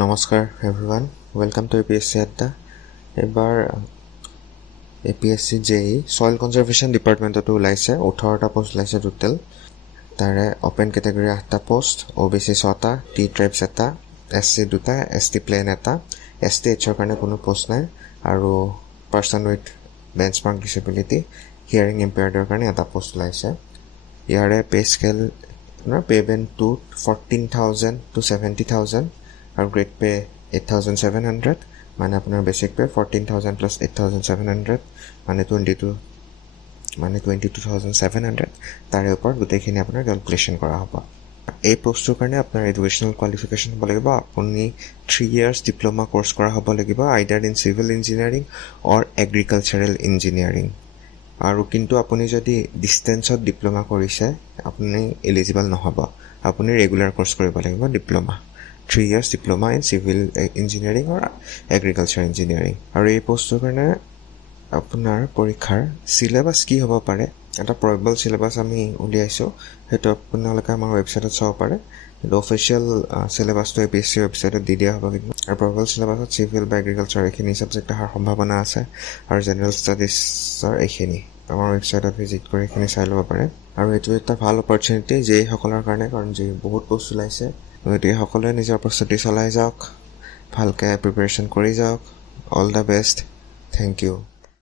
নমস্কাৰ everyone, welcome to APSC আড্ডা। এইবাৰ APSC JEE ছইল কনজাৰ্ভেশ্যন ডিপাৰ্টমেণ্টতো ওলাইছে 18টা পোষ্ট ওলাইছে টোটেল। তাৰে অপেন কেটেগৰী 8টা পোষ্ট, OBC 6টা, T ট্ৰাইবছ 1টা, SC 2টা, ST প্লেন 1টা, STHৰ কাৰণে কোনো পোষ্ট নাই, আৰু person with benchmark disability hearing ইম্পেয়াৰ্ডৰ কাৰণে এটা পোষ্ট ওলাইছে। ইয়াৰে pay scale pay band 14,000 to 70,000 আৰু গ্ৰেড পে 8,700, মানে আপোনাৰ বেচিক পে 14,000 প্লাছ 8,700 মানে 22,700। তাৰে ওপৰত গোটেইখিনি আপোনাৰ কেলকুলেশ্যন কৰা হ'ব। এই পোষ্টটোৰ কাৰণে আপোনাৰ এডুকেশ্যনেল কোৱালিফিকেশ্যন হ'ব লাগিব। আপুনি 3 years ডিপ্ল'মা কৰ্চ কৰা হ'ব লাগিব, either in civil engineering or agricultural engineering. আৰু কিন্তু আপুনি যদি ডিষ্টেঞ্চত ডিপ্ল'মা কৰিছে আপুনি এলিজিবল নহ'ব। আপুনি ৰেগুলাৰ কৰ্চ কৰিব লাগিব diploma, 3 years diploma in civil engineering or agriculture engineering. আৰু এই পোষ্টটোৰ কাৰণে আপোনাৰ পৰীক্ষাৰ চিলেবাছ কি হ'ব পাৰে, এটা প্ৰবেবল চিলেবাছ আমি উলিয়াইছোঁ, সেইটো আপোনালোকে আমাৰ ৱেবছাইটত চাব পাৰে। কিন্তু অফিচিয়েল চিলেবাছটো APSC ৱেবছাইটত দি দিয়া হ'ব। কিন্তু আৰু প্ৰবেবল চিলেবাছত চিভিল বা এগ্ৰিকালচাৰ এইখিনি ছাবজেক্ট অহাৰ সম্ভাৱনা আছে, আৰু জেনেৰেল ষ্টাডিজৰ এইখিনি আমাৰ ৱেবছাইটত ভিজিট কৰি এইখিনি চাই ল'ব পাৰে। আৰু এইটো এটা ভাল অপৰচুনিটি JEE-সকলৰ কাৰণে, কাৰণ JEE বহুত পোষ্ট ওলাইছে। গতিকে সকলোৱে নিজৰ প্ৰস্তুতি চলাই যাওক, ভালকৈ প্ৰিপেৰেশ্যন কৰি যাওক। All the best, thank U.